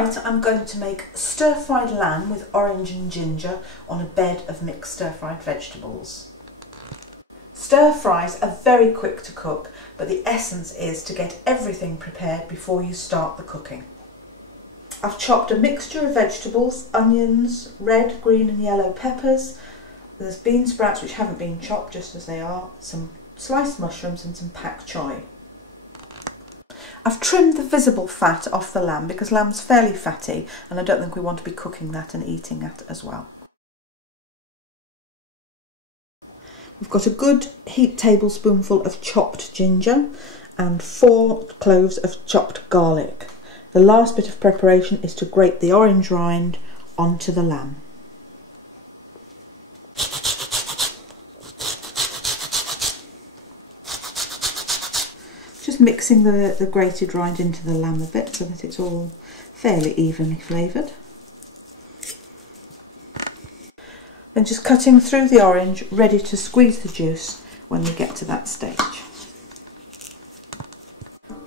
Tonight I'm going to make stir-fried lamb with orange and ginger on a bed of mixed stir-fried vegetables. Stir-fries are very quick to cook, but the essence is to get everything prepared before you start the cooking. I've chopped a mixture of vegetables, onions, red, green and yellow peppers. There's bean sprouts which haven't been chopped just as they are, some sliced mushrooms and some pak choi. I've trimmed the visible fat off the lamb because lamb's fairly fatty and I don't think we want to be cooking that and eating that as well. We've got a good heaped tablespoonful of chopped ginger and 4 cloves of chopped garlic. The last bit of preparation is to grate the orange rind onto the lamb. Just mixing the grated rind into the lamb a bit so that it's all fairly evenly flavoured. Then just cutting through the orange, ready to squeeze the juice when we get to that stage.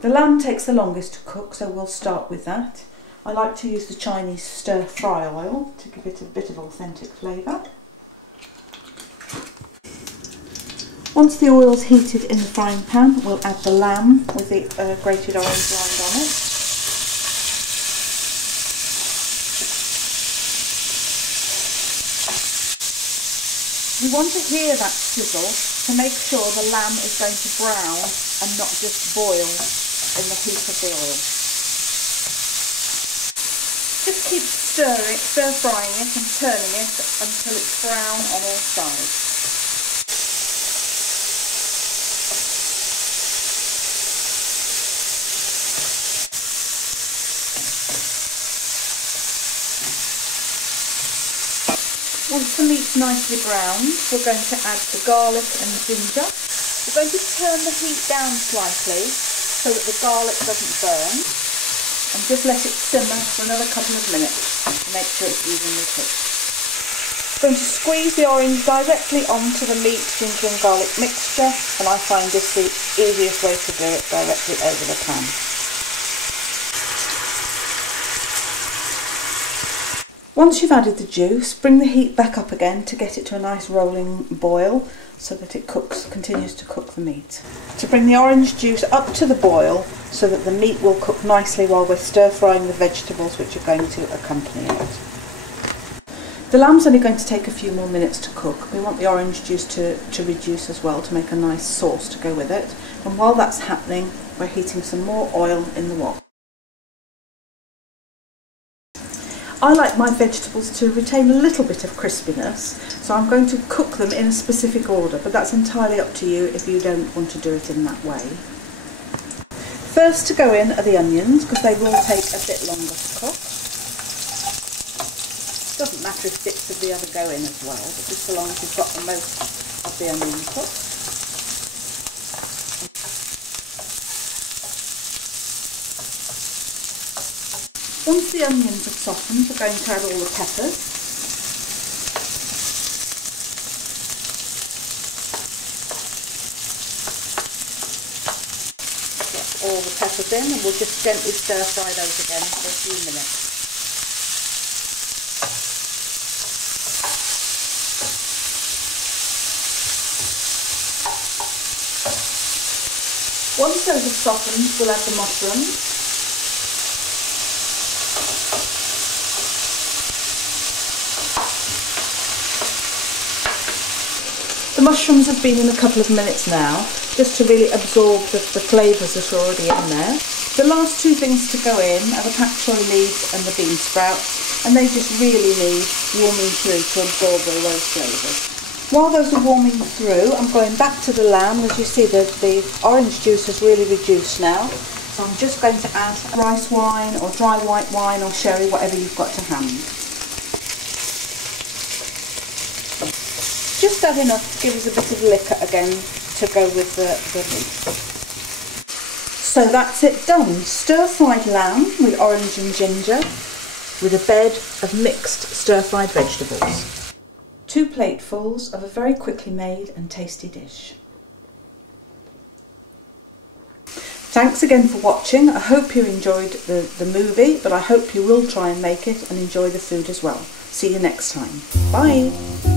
The lamb takes the longest to cook, so we'll start with that. I like to use the Chinese stir-fry oil to give it a bit of authentic flavour. Once the oil's heated in the frying pan, we'll add the lamb with the grated orange rind on it. We want to hear that sizzle to make sure the lamb is going to brown and not just boil in the heat of the oil. Just keep stir-frying it and turning it until it's brown on all sides. Once the meat's nicely browned, we're going to add the garlic and ginger. We're going to turn the heat down slightly so that the garlic doesn't burn, and just let it simmer for another couple of minutes to make sure it's evenly cooked. I'm going to squeeze the orange directly onto the meat, ginger and garlic mixture, and I find this the easiest way to do it, directly over the pan. Once you've added the juice, bring the heat back up again to get it to a nice rolling boil so that it continues to cook the meat. To bring the orange juice up to the boil so that the meat will cook nicely while we're stir-frying the vegetables which are going to accompany it. The lamb's only going to take a few more minutes to cook. We want the orange juice to reduce as well to make a nice sauce to go with it. And while that's happening, we're heating some more oil in the wok. I like my vegetables to retain a little bit of crispiness, so I'm going to cook them in a specific order, but that's entirely up to you if you don't want to do it in that way. First to go in are the onions, because they will take a bit longer to cook. Doesn't matter if bits of the other go in as well, but just so long as you've got the most of the onion cooked. Once the onions have softened, we're going to add all the peppers. Get all the peppers in and we'll just gently stir fry those again for a few minutes. Once those have softened, we'll add the mushrooms. The mushrooms have been in a couple of minutes now, just to really absorb the flavours that are already in there. The last two things to go in are the pak choi leaves and the bean sprouts, and they just really need warming through to absorb all those flavours. While those are warming through, I'm going back to the lamb. As you see, the orange juice has really reduced now, so I'm just going to add rice wine or dry white wine or sherry, whatever you've got to hand. Just add enough to give us a bit of liquor again to go with the meat. So that's it done. Stir-fried lamb with orange and ginger with a bed of mixed stir-fried vegetables. 2 platefuls of a very quickly made and tasty dish. Thanks again for watching. I hope you enjoyed the movie, but I hope you will try and make it and enjoy the food as well. See you next time. Bye!